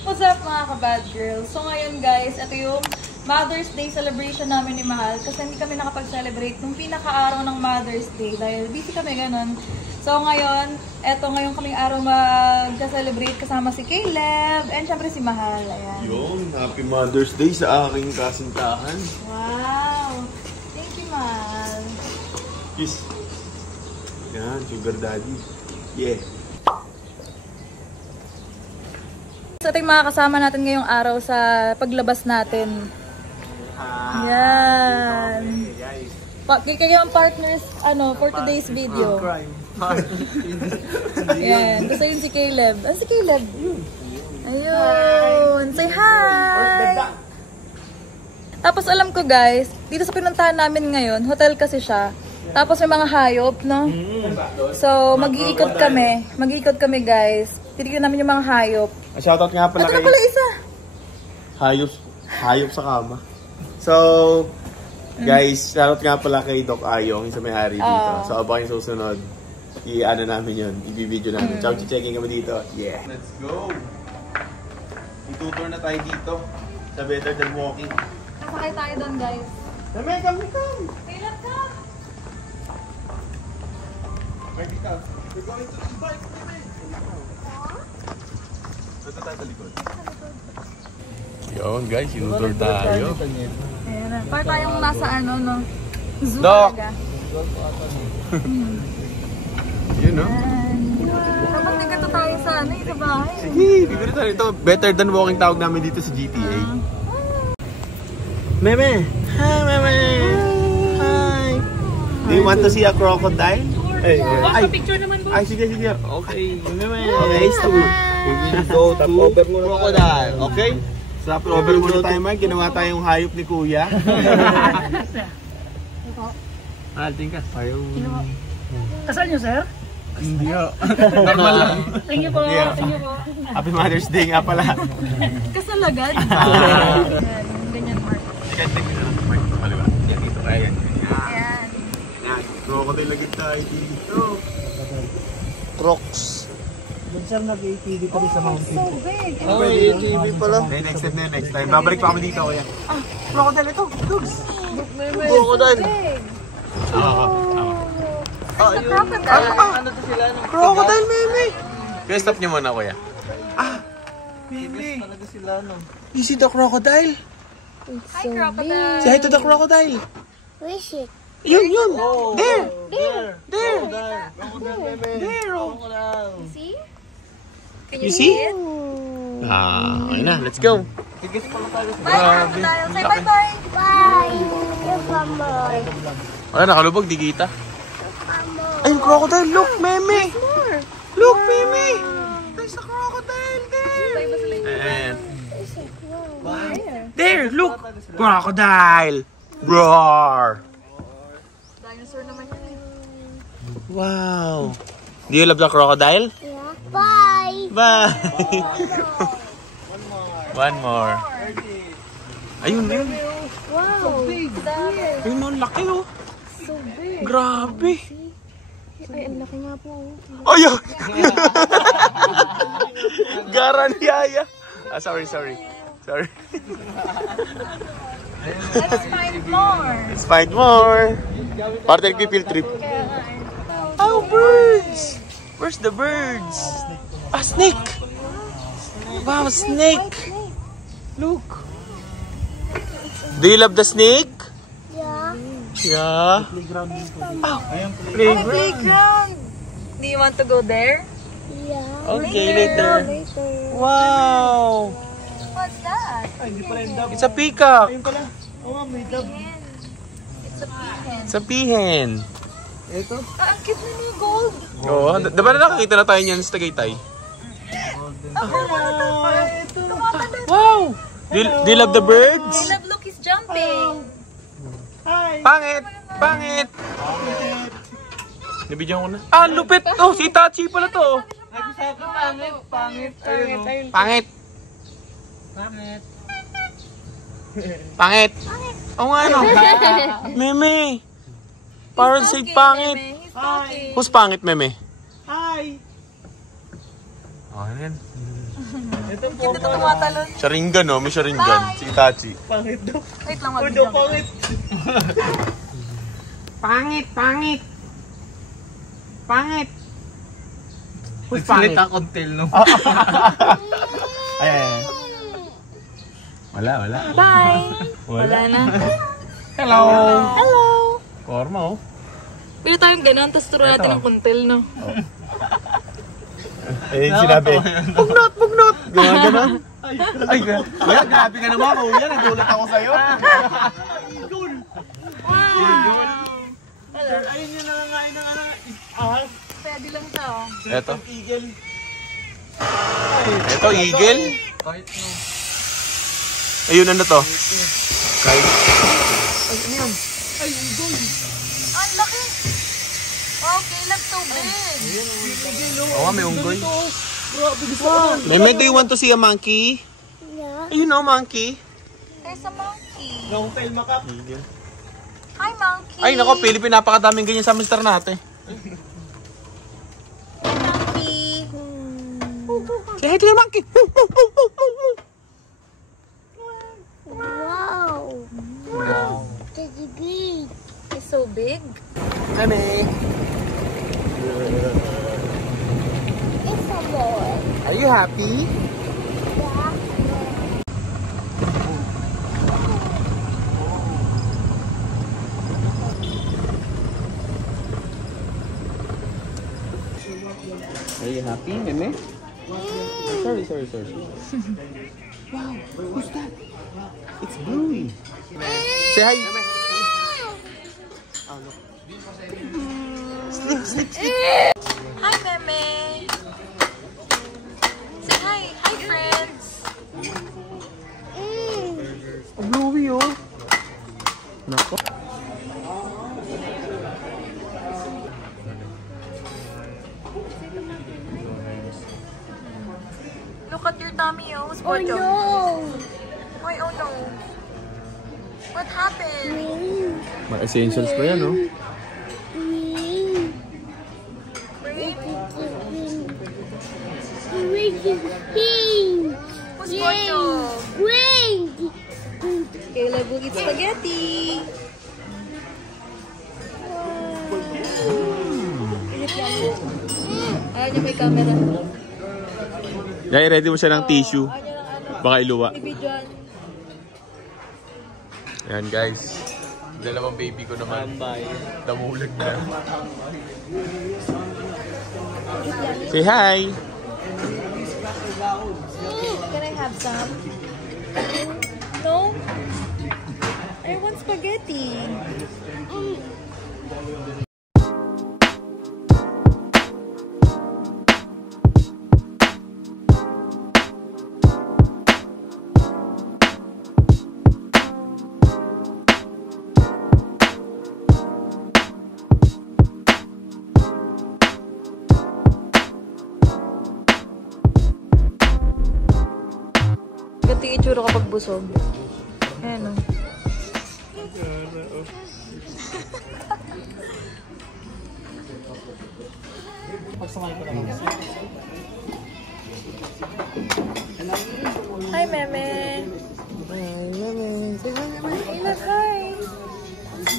What's up mga ka-bad girls? So ngayon guys, ito yung Mother's Day celebration namin ni Mahal kasi hindi kami nakapag-celebrate nung pinaka-araw ng Mother's Day dahil busy kami ganun. So ngayon, ngayon kaming araw mag-celebrate kasama si Caleb and syempre si Mahal. Ayan. Yun, Happy Mother's Day sa aking kasintahan. Wow! Thank you, Mahal. Kiss. Yan, sugar daddy. Yeah. So ito yung mga kasama natin ngayong araw sa paglabas natin. Yan. Kayo ang partners for today's video. Yan. Gusto yun si Caleb. Si Caleb? Ayun. Say hi! Tapos alam ko guys, dito sa pinuntahan namin ngayon, hotel kasi siya. Tapos may mga hayop, no? So mag-iikot kami guys. Titignan namin yung mga hayop. Shoutout nga pala kay... pala isa! Hayop sa kama. So, guys, shoutout nga pala kay Doc Ayong, sa may-ari dito. So, abang yung susunod, i-ano namin yun, i-video namin. Checking kami dito. Yeah! Let's go! Itutur na tayo dito sa Better Than Walking. Sakay tayo doon, guys. Come! Caleb, come! Ready ka? We're going to the bike, baby! Ito tayo sa likod. Yun guys, inutur tayo. Ayan na. Para tayong nasa zoo Doc! talaga. Yun no? Dapat dito tayo sa sa bahay. Sige, bibili tayo ito. Better Than Walking tawag namin dito sa GTA. Meme! Hi, Meme! Hi! Do you want to see a crocodile? Ay, picture naman po. Ay, sige. Okay, Meme. Okay, stop. We will go to crocodile. Okay? Stop over muna tayo, Mike. Ginawa tayong hayop ni Kuya. Alting ka. Ayaw. Kasal niyo, sir? Hindi ho. Normal lang. Thank you po. Thank you po. Happy Mother's Day nga pala. Kasal agad? Ganyan, Mark. Sige, Mark. Maliwa. Dito kaya yan. Ayan. Crocodile lagi tayo dito. Crocs. Doon sir, nag-ATV pa rin sa mountain. So big. Oh, ATV pala. Next time na yun, next time. Babalik pa kami dito, kuya. Crocodile ito. Dogs. Crocodile. Crocodile. Ano to sila? Crocodile, Meme. Kaya stop niyo muna, kuya. Meme. Talaga sila, no? You see the crocodile? Hi, crocodile. Say hi to the crocodile. Where is it? Yun. There. Crocodile, Meme. There. Crocodile. See? Can You see? it? Okay na. Let's go. Tigis pala tayo. Bye, crocodile. Say bye-bye. Bye. Come on. Wala, nakalubog. Di kita. Ayun, crocodile. Look, Meme. Look, Meme. There's a crocodile there. And there, look. Crocodile. Roar. Dinosaur naman yun eh. Wow. Do you love the crocodile? Yeah. Bye. Bye. One more. Ayun. Wow. Ayun, ang laki oh. So big. Grabe. Ay, ang laki nga po. Ayun. Garan yaya. Sorry. Let's find more. Let's find more. Para tayo field trip. Oh, birds. Where's the birds? Ah, snake. Wow, snake. Look. Do you love the snake? Yeah. Yeah. Playground. Do you want to go there? Yeah. Okay, later. Wow. What's that? It's a peacock. It's a peahen. It's a peahen. Ang cute na ni Gold. Oo, diba na nakakita na tayo niyan sa Tagaytay? Wow! Do you love the birds? Caleb, look, he's jumping. Pangit! Nabidyan ko na. Ah, lupit! Oh, si Itachi pala to. Pangit! Oo nga no. Meme! Parang say pangit. Who's pangit, Meme? Hi! Oh, yan. Ito po. Hindi ito tumatalon. Sharingan, no? May Sharingan. Si Itachi. Pangit daw. Wait lang, Uy, daw mag-video. pangit. Pangit, pangit. Pangit. Who's Nagsalit pangit? ang kontil, no? Ay. Wala. Bye! Wala na. Hello. Hello! Forma, oh. Pwede tayong ganun, tapos turo natin ng kuntil, no? Ayun sinabi. Pugnot! Gano'n. Ay, kuya, grabe ka naman, kuya. Nagulat ako sa'yo. Ayun yung nangangain ng ahas. Pwede lang siya, oh. Eto. Eagle. Ito, eagle. Kahit no. Ayun, ano to? Kahit. Ay, ano yan? Ay, unggoy. Ang laki! Wow, Caleb, so big! Oo nga, may unggoy. Grabe, gusto ko yan. Meme, do you want to see a monkey? Yeah. Ayun, no, monkey. There's a monkey. Long tail macaque. Hi, monkey! Ay, nako, Philippine, napakadaming ganyan sa mister natin. Hi, monkey! Say hi to your monkey. Wow. Wow. That's big. It's so big. Meme, It's a boy. are you happy? Yeah. Are you happy, Meme? Sorry. Wow, who's that? It's Bluey. Say hi. Hi, Meme! Say hi! Hi, friends! Bluey, oh. Nako. Look at your tummy, oh. What's Oh going on? no. Why, oh no? What happened? May essentials pa yan, oh. Who's going to? Caleb will eat spaghetti. Ayaw niya may camera. Dahil ready mo siya ng tissue. Ayaw niya ng ano. Baka iluwa. Ibidyan. Ayan, guys. Dalawang baby ko naman. Bye. Damulag na. Say hi! Can I have some? No? I want spaghetti. Ganito yung itsura kapag busog. Ayan o. Hi, Meme! Hi, Meme! Say hi, Meme! Caleb, hi!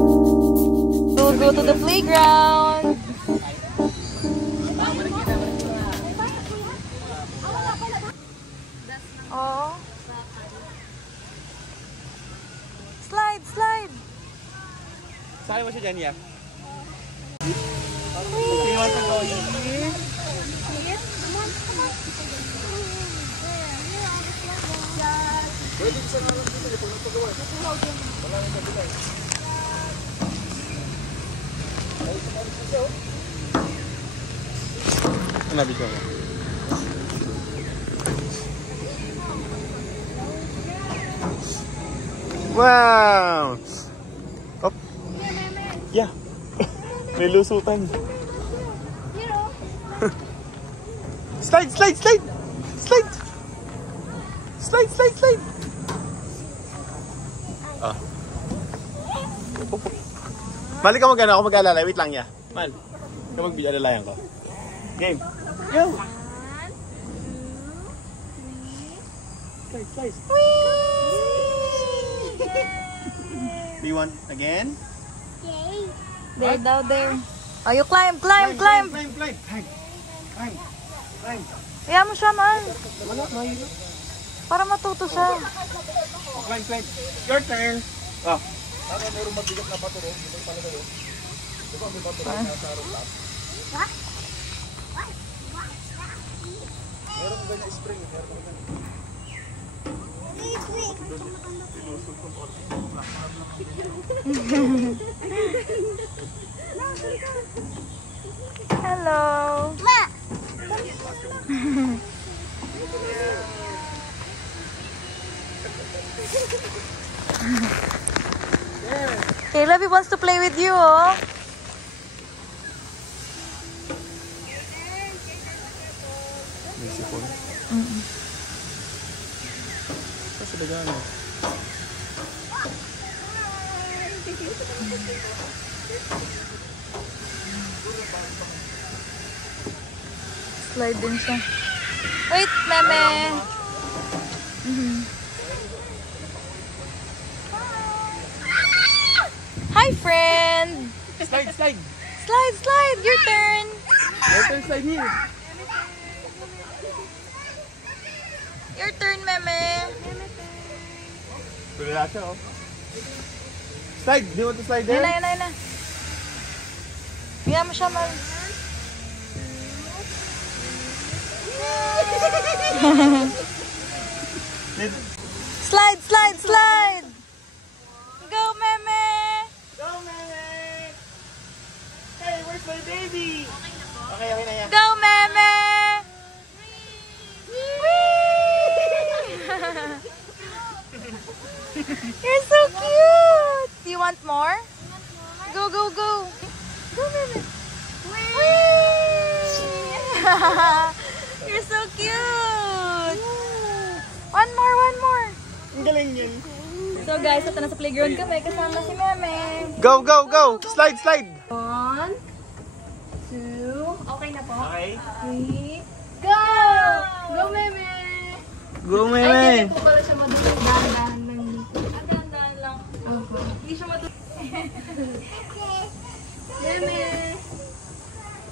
We'll go to the playground. Oh. Slide, slide. Saan mo siya dyan, Yak? Nabi ko. Wow! Up. Yeah. May lusutan. Slide, slide, slide! Slide! Slide, slide, slide! Ah. Mali ka mag-ano, ako mag-alala. Wait lang niya. Mal, ka mag-alalayan ko. Game. Go! 1, 2, 3. Slide, slide. Do you want again? There, down there. Oh, you climb, climb, climb. Climb, climb, climb. Climb, climb. Kaya mo siya, Mal. Wala, mahirap. Para matuto siya. Oh, climb, climb. Your turn. Oh. Meron mabigat na bato rin. Hindi pala kayo. Di ba may bato rin nasa rooftop? Meron ganyan spring. Meron ganyan. Hello. Caleb, he wants to play with you, oh. May sipon. Saan sila gano'n? Slide din siya. Wait, meme. Hi, friend. Slide, slide. Slide, slide. Your turn. Your turn, slide here. Your turn, meme. Pwede na siya, oh. Slide! Do you want to slide there? Yan na, yan na, yan na. Kaya mo siya, Mal. Slide, slide, slide. Go, meme. Go, Meme! Hey, where's my baby? Okay, okay na yan. Go, meme. You're so cute. Do you want more? Go, go, go. Go, meme. You're so cute. One more, one more. Ang galing yun. So guys, ito na sa playground kami. Kasama si Meme. Go, go, go! Slide, slide! 1, 2, okay na po. Okay. 3, go! Go, Meme! Go, Ay, Meme! hindi po pala siya madali. Dahan-dahan lang dito. Dahan-dahan lang. Hindi siya madali. Meme!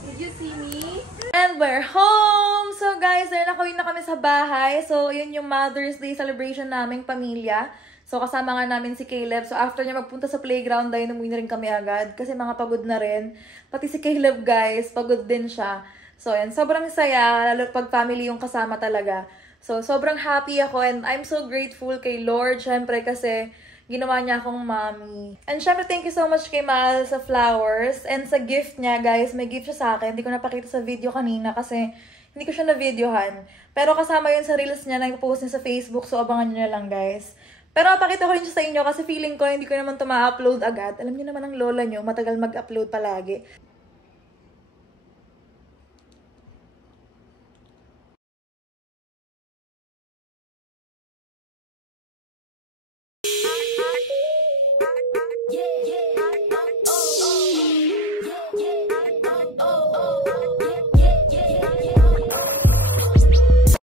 Did you see me? And we're home! So guys, nakauwi na kami sa bahay. So, yun yung Mother's Day celebration naming pamilya. So, kasama nga namin si Caleb. So, after niya magpunta sa playground, dahil umuwi na rin kami agad. Kasi mga pagod na rin. Pati si Caleb, guys, pagod din siya. So, yan. Sobrang saya, lalo pag family yung kasama talaga. So, sobrang happy ako and I'm so grateful kay Lord, syempre, kasi ginawa niya akong mommy. And syempre, thank you so much kay Mahal sa flowers. And sa gift niya, guys, may gift siya sa akin. Hindi ko napakita sa video kanina kasi hindi ko siya na-videohan. Pero kasama yun sa reels niya na i-post niya sa Facebook. So, abangan niyo na lang, guys. Pero napakita ko rin siya sa inyo kasi feeling ko hindi ko naman ito ma-upload agad. Alam niyo naman ang lola niyo, matagal mag-upload palagi. Yeah, yeah.